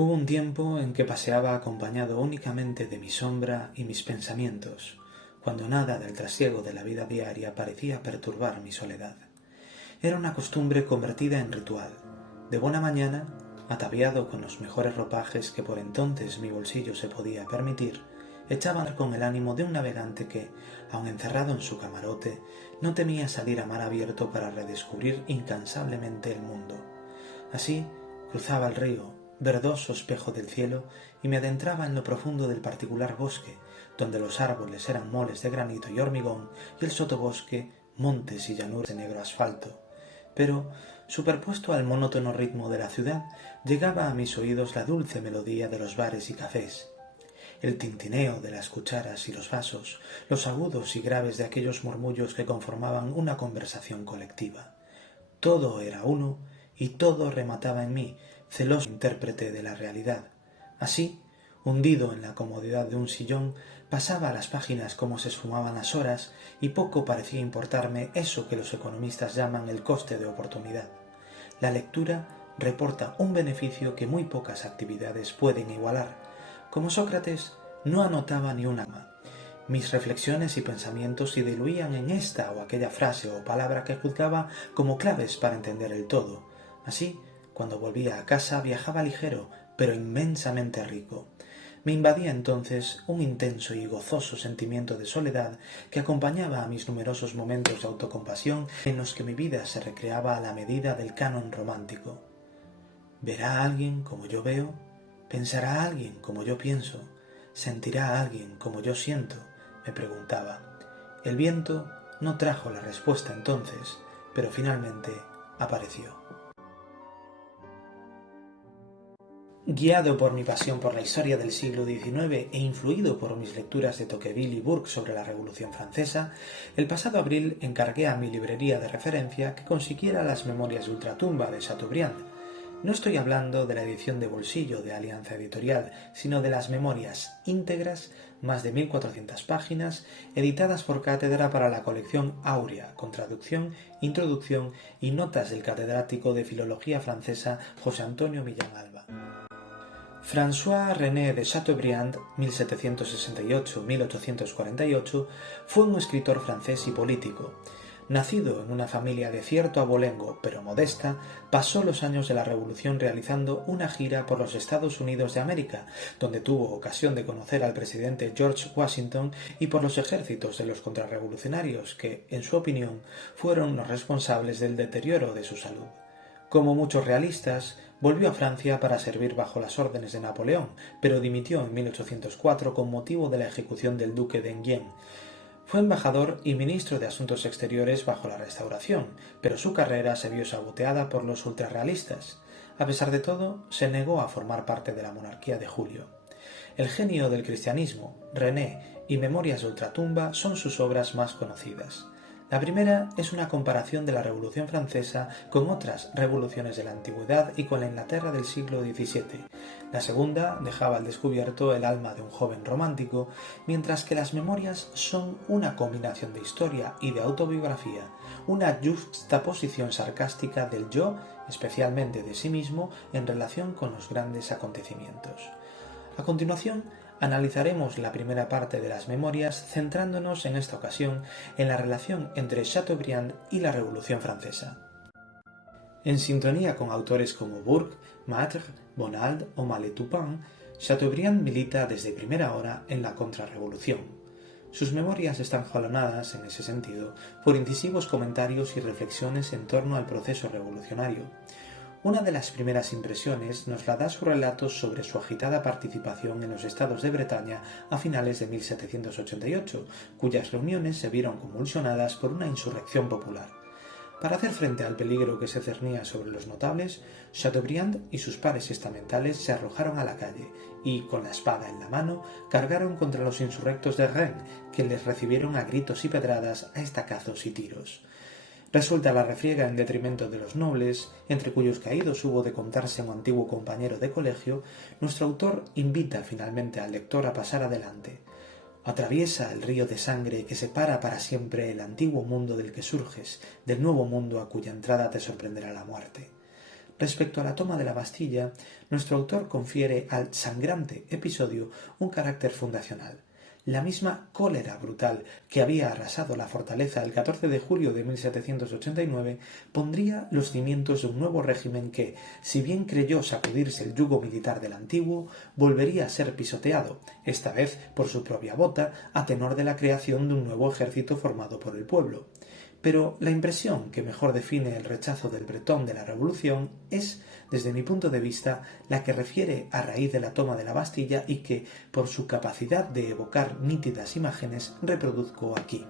Hubo un tiempo en que paseaba acompañado únicamente de mi sombra y mis pensamientos, cuando nada del trasiego de la vida diaria parecía perturbar mi soledad. Era una costumbre convertida en ritual. De buena mañana, ataviado con los mejores ropajes que por entonces mi bolsillo se podía permitir, echaba a andar con el ánimo de un navegante que, aun encerrado en su camarote, no temía salir a mar abierto para redescubrir incansablemente el mundo. Así, cruzaba el río, verdoso espejo del cielo, y me adentraba en lo profundo del particular bosque, donde los árboles eran moles de granito y hormigón, y el sotobosque, montes y llanuras de negro asfalto. Pero, superpuesto al monótono ritmo de la ciudad, llegaba a mis oídos la dulce melodía de los bares y cafés, el tintineo de las cucharas y los vasos, los agudos y graves de aquellos murmullos que conformaban una conversación colectiva. Todo era uno y todo remataba en mí, celoso intérprete de la realidad. Así, hundido en la comodidad de un sillón, pasaba las páginas como se esfumaban las horas y poco parecía importarme eso que los economistas llaman el coste de oportunidad. La lectura reporta un beneficio que muy pocas actividades pueden igualar. Como Sócrates, no anotaba ni una coma. Mis reflexiones y pensamientos se diluían en esta o aquella frase o palabra que juzgaba como claves para entender el todo. Así, cuando volvía a casa viajaba ligero, pero inmensamente rico. Me invadía entonces un intenso y gozoso sentimiento de soledad que acompañaba a mis numerosos momentos de autocompasión en los que mi vida se recreaba a la medida del canon romántico. ¿Verá a alguien como yo veo? ¿Pensará a alguien como yo pienso? ¿Sentirá a alguien como yo siento?, me preguntaba. El viento no trajo la respuesta entonces, pero finalmente apareció. Guiado por mi pasión por la historia del siglo XIX e influido por mis lecturas de Tocqueville y Burke sobre la Revolución Francesa, el pasado abril encargué a mi librería de referencia que consiguiera las Memorias de Ultratumba de Chateaubriand. No estoy hablando de la edición de bolsillo de Alianza Editorial, sino de las memorias íntegras, más de 1400 páginas, editadas por cátedra para la colección Áurea, con traducción, introducción y notas del catedrático de Filología Francesa José Antonio Millán Alba. François-René de Chateaubriand, 1768-1848, fue un escritor francés y político. Nacido en una familia de cierto abolengo, pero modesta, pasó los años de la Revolución realizando una gira por los Estados Unidos de América, donde tuvo ocasión de conocer al presidente George Washington y por los ejércitos de los contrarrevolucionarios que, en su opinión, fueron los responsables del deterioro de su salud. Como muchos realistas, volvió a Francia para servir bajo las órdenes de Napoleón, pero dimitió en 1804 con motivo de la ejecución del duque de Enghien. Fue embajador y ministro de Asuntos Exteriores bajo la Restauración, pero su carrera se vio saboteada por los ultrarrealistas. A pesar de todo, se negó a formar parte de la monarquía de Julio. El genio del cristianismo, René y Memorias de Ultratumba son sus obras más conocidas. La primera es una comparación de la Revolución Francesa con otras revoluciones de la antigüedad y con la Inglaterra del siglo XVII. La segunda dejaba al descubierto el alma de un joven romántico, mientras que las memorias son una combinación de historia y de autobiografía, una juxtaposición sarcástica del yo, especialmente de sí mismo, en relación con los grandes acontecimientos. A continuación, analizaremos la primera parte de las memorias, centrándonos en esta ocasión en la relación entre Chateaubriand y la Revolución Francesa. En sintonía con autores como Burke, Maitre, Bonald o Mallet-Toupin, Chateaubriand milita desde primera hora en la contrarrevolución. Sus memorias están jalonadas, en ese sentido, por incisivos comentarios y reflexiones en torno al proceso revolucionario. Una de las primeras impresiones nos la da su relato sobre su agitada participación en los estados de Bretaña a finales de 1788, cuyas reuniones se vieron convulsionadas por una insurrección popular. Para hacer frente al peligro que se cernía sobre los notables, Chateaubriand y sus pares estamentales se arrojaron a la calle y, con la espada en la mano, cargaron contra los insurrectos de Rennes, que les recibieron a gritos y pedradas, a estacazos y tiros. Resuelta la refriega en detrimento de los nobles, entre cuyos caídos hubo de contarse un antiguo compañero de colegio, nuestro autor invita finalmente al lector a pasar adelante. Atraviesa el río de sangre que separa para siempre el antiguo mundo del que surges, del nuevo mundo a cuya entrada te sorprenderá la muerte. Respecto a la toma de la Bastilla, nuestro autor confiere al sangrante episodio un carácter fundacional. La misma cólera brutal que había arrasado la fortaleza el 14 de julio de 1789 pondría los cimientos de un nuevo régimen que, si bien creyó sacudirse el yugo militar del antiguo, volvería a ser pisoteado, esta vez por su propia bota, a tenor de la creación de un nuevo ejército formado por el pueblo. Pero la impresión que mejor define el rechazo del bretón de la Revolución es, desde mi punto de vista, la que refiere a raíz de la toma de la Bastilla y que, por su capacidad de evocar nítidas imágenes, reproduzco aquí.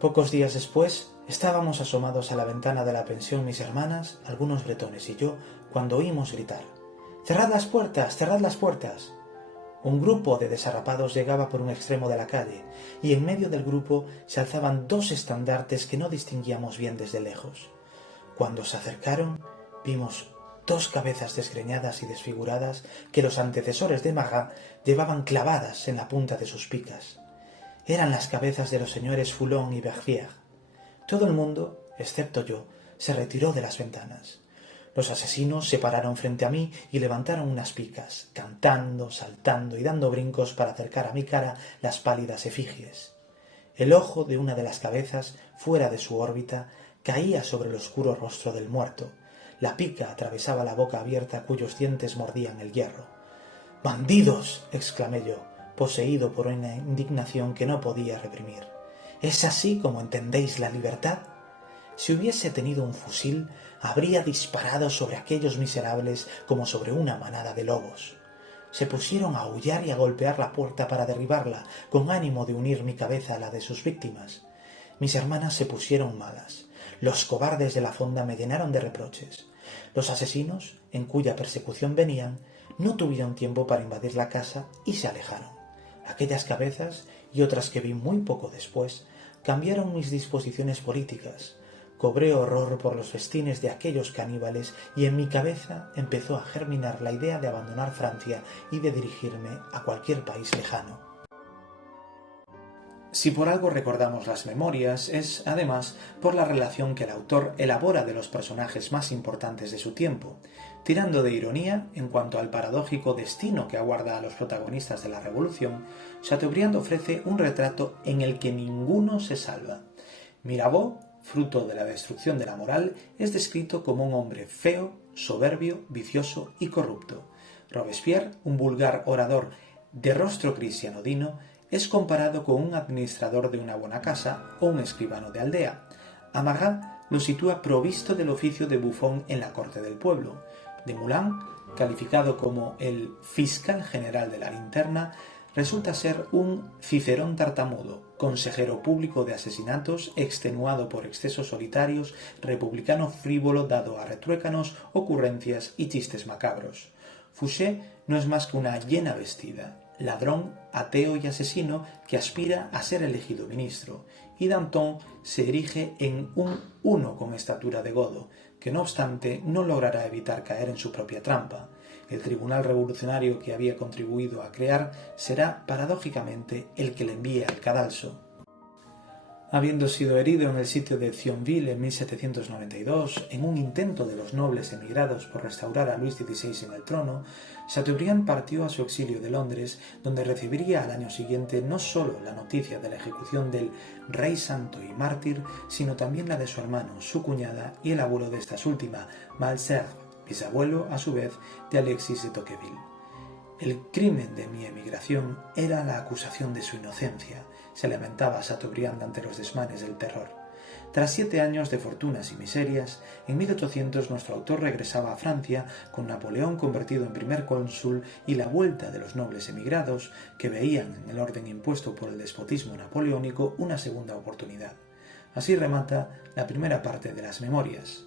Pocos días después, estábamos asomados a la ventana de la pensión mis hermanas, algunos bretones y yo, cuando oímos gritar: «¡Cerrad las puertas! ¡Cerrad las puertas!». Un grupo de desarrapados llegaba por un extremo de la calle, y en medio del grupo se alzaban dos estandartes que no distinguíamos bien desde lejos. Cuando se acercaron, vimos dos cabezas desgreñadas y desfiguradas que los antecesores de Marat llevaban clavadas en la punta de sus picas. Eran las cabezas de los señores Foulon y Verviers. Todo el mundo, excepto yo, se retiró de las ventanas. Los asesinos se pararon frente a mí y levantaron unas picas, cantando, saltando y dando brincos para acercar a mi cara las pálidas efigies. El ojo de una de las cabezas, fuera de su órbita, caía sobre el oscuro rostro del muerto. La pica atravesaba la boca abierta cuyos dientes mordían el hierro. «¡Bandidos!», exclamé yo, poseído por una indignación que no podía reprimir. «¿Es así como entendéis la libertad? Si hubiese tenido un fusil, habría disparado sobre aquellos miserables como sobre una manada de lobos». Se pusieron a aullar y a golpear la puerta para derribarla, con ánimo de unir mi cabeza a la de sus víctimas. Mis hermanas se pusieron malas. Los cobardes de la fonda me llenaron de reproches. Los asesinos, en cuya persecución venían, no tuvieron tiempo para invadir la casa y se alejaron. Aquellas cabezas, y otras que vi muy poco después, cambiaron mis disposiciones políticas. Cobré horror por los festines de aquellos caníbales y en mi cabeza empezó a germinar la idea de abandonar Francia y de dirigirme a cualquier país lejano. Si por algo recordamos las memorias, es, además, por la relación que el autor elabora de los personajes más importantes de su tiempo, tirando de ironía en cuanto al paradójico destino que aguarda a los protagonistas de la Revolución. Chateaubriand ofrece un retrato en el que ninguno se salva. Mirabeau, fruto de la destrucción de la moral, es descrito como un hombre feo, soberbio, vicioso y corrupto. Robespierre, un vulgar orador de rostro cristianodino, es comparado con un administrador de una buena casa o un escribano de aldea. A Marat lo sitúa provisto del oficio de bufón en la corte del pueblo. Desmoulins, calificado como el fiscal general de la linterna, resulta ser un cicerón tartamudo, consejero público de asesinatos, extenuado por excesos solitarios, republicano frívolo dado a retruécanos, ocurrencias y chistes macabros. Fouché no es más que una hiena vestida, ladrón, ateo y asesino que aspira a ser elegido ministro, y Danton se erige en un uno con estatura de godo, que no obstante no logrará evitar caer en su propia trampa. El tribunal revolucionario que había contribuido a crear será, paradójicamente, el que le envíe al cadalso. Habiendo sido herido en el sitio de Thionville en 1792, en un intento de los nobles emigrados por restaurar a Luis XVI en el trono, Chateaubriand partió a su exilio de Londres, donde recibiría al año siguiente no solo la noticia de la ejecución del rey santo y mártir, sino también la de su hermano, su cuñada y el abuelo de esta última, Malesherbes, bisabuelo, a su vez, de Alexis de Tocqueville. El crimen de mi emigración era la acusación de su inocencia, se lamentaba Chateaubriand ante los desmanes del terror. Tras 7 años de fortunas y miserias, en 1800 nuestro autor regresaba a Francia con Napoleón convertido en primer cónsul y la vuelta de los nobles emigrados que veían en el orden impuesto por el despotismo napoleónico una segunda oportunidad. Así remata la primera parte de las memorias.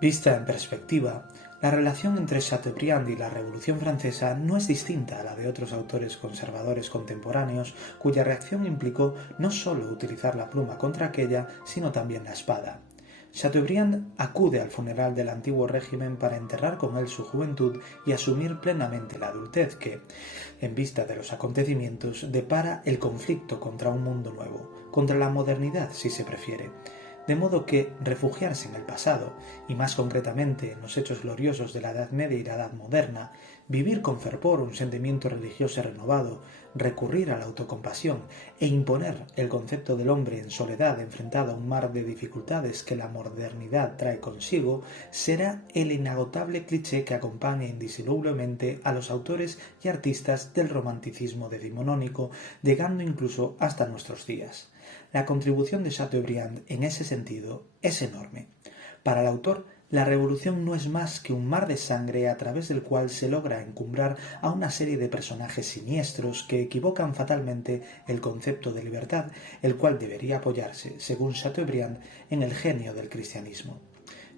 Vista en perspectiva, la relación entre Chateaubriand y la Revolución Francesa no es distinta a la de otros autores conservadores contemporáneos cuya reacción implicó no sólo utilizar la pluma contra aquella, sino también la espada. Chateaubriand acude al funeral del antiguo régimen para enterrar con él su juventud y asumir plenamente la adultez que, en vista de los acontecimientos, depara el conflicto contra un mundo nuevo, contra la modernidad si se prefiere. de modo que refugiarse en el pasado, y más concretamente en los hechos gloriosos de la Edad Media y la Edad Moderna, vivir con fervor un sentimiento religioso renovado, recurrir a la autocompasión e imponer el concepto del hombre en soledad enfrentado a un mar de dificultades que la modernidad trae consigo, será el inagotable cliché que acompañe indisolublemente a los autores y artistas del romanticismo decimonónico, llegando incluso hasta nuestros días. La contribución de Chateaubriand en ese sentido es enorme. Para el autor, la revolución no es más que un mar de sangre a través del cual se logra encumbrar a una serie de personajes siniestros que equivocan fatalmente el concepto de libertad, el cual debería apoyarse, según Chateaubriand, en el genio del cristianismo.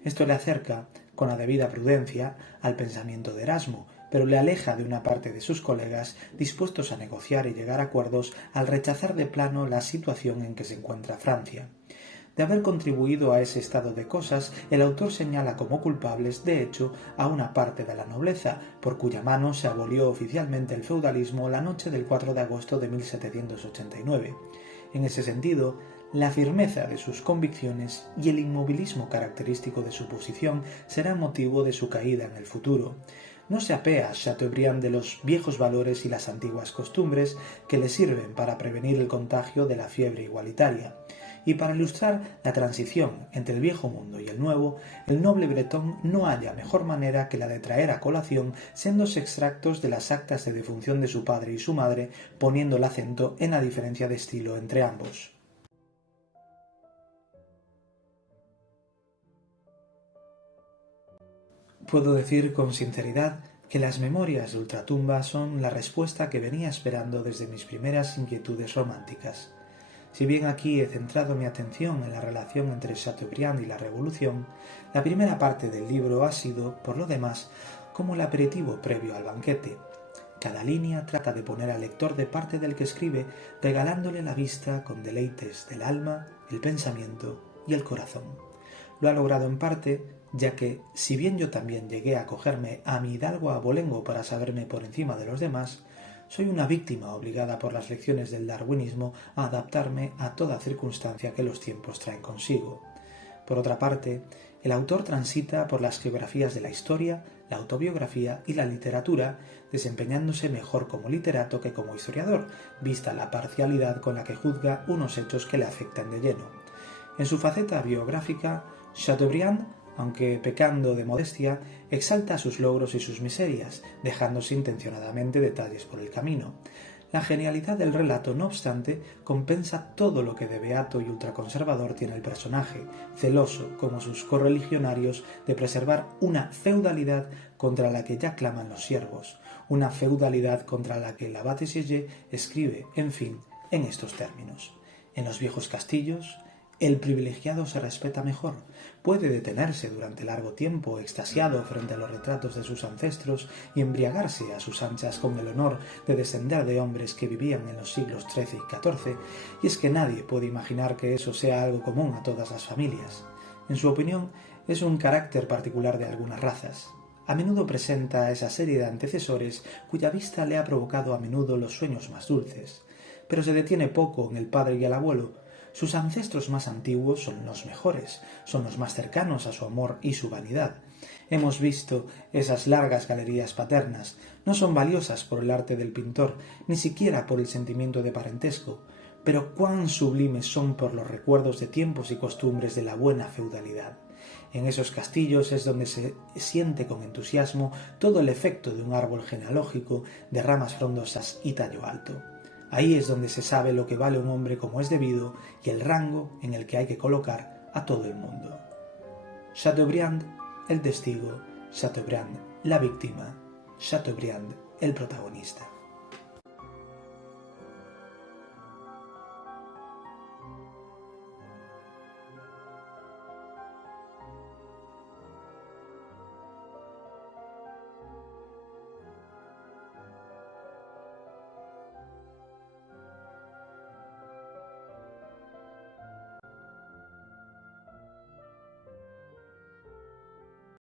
Esto le acerca, con la debida prudencia, al pensamiento de Erasmo, pero le aleja de una parte de sus colegas dispuestos a negociar y llegar a acuerdos al rechazar de plano la situación en que se encuentra Francia. De haber contribuido a ese estado de cosas, el autor señala como culpables, de hecho, a una parte de la nobleza, por cuya mano se abolió oficialmente el feudalismo la noche del 4 de agosto de 1789. En ese sentido, la firmeza de sus convicciones y el inmovilismo característico de su posición será motivo de su caída en el futuro. No se apea Chateaubriand de los viejos valores y las antiguas costumbres que le sirven para prevenir el contagio de la fiebre igualitaria. Y para ilustrar la transición entre el viejo mundo y el nuevo, el noble bretón no halla mejor manera que la de traer a colación sendos extractos de las actas de defunción de su padre y su madre, poniendo el acento en la diferencia de estilo entre ambos. Puedo decir con sinceridad que las memorias de Ultratumba son la respuesta que venía esperando desde mis primeras inquietudes románticas. Si bien aquí he centrado mi atención en la relación entre Chateaubriand y la Revolución, la primera parte del libro ha sido, por lo demás, como el aperitivo previo al banquete. Cada línea trata de poner al lector de parte del que escribe, regalándole la vista con deleites del alma, el pensamiento y el corazón. Lo ha logrado en parte, ya que, si bien yo también llegué a cogerme a mi hidalgo abolengo para saberme por encima de los demás, soy una víctima obligada por las lecciones del darwinismo a adaptarme a toda circunstancia que los tiempos traen consigo. Por otra parte, el autor transita por las geografías de la historia, la autobiografía y la literatura, desempeñándose mejor como literato que como historiador, vista la parcialidad con la que juzga unos hechos que le afectan de lleno. En su faceta biográfica, Chateaubriand, aunque pecando de modestia, exalta sus logros y sus miserias, dejándose intencionadamente detalles por el camino. La genialidad del relato, no obstante, compensa todo lo que de beato y ultraconservador tiene el personaje, celoso, como sus correligionarios, de preservar una feudalidad contra la que ya claman los siervos, una feudalidad contra la que el abate Sieyès escribe, en fin, en estos términos. En los viejos castillos, el privilegiado se respeta mejor, puede detenerse durante largo tiempo extasiado frente a los retratos de sus ancestros y embriagarse a sus anchas con el honor de descender de hombres que vivían en los siglos XIII y XIV, y es que nadie puede imaginar que eso sea algo común a todas las familias. En su opinión, es un carácter particular de algunas razas. A menudo presenta esa serie de antecesores cuya vista le ha provocado a menudo los sueños más dulces, pero se detiene poco en el padre y el abuelo. Sus ancestros más antiguos son los mejores, son los más cercanos a su amor y su vanidad. Hemos visto esas largas galerías paternas, no son valiosas por el arte del pintor, ni siquiera por el sentimiento de parentesco, pero cuán sublimes son por los recuerdos de tiempos y costumbres de la buena feudalidad. En esos castillos es donde se siente con entusiasmo todo el efecto de un árbol genealógico de ramas frondosas y tallo alto. Ahí es donde se sabe lo que vale un hombre como es debido y el rango en el que hay que colocar a todo el mundo. Chateaubriand, el testigo; Chateaubriand, la víctima; Chateaubriand, el protagonista.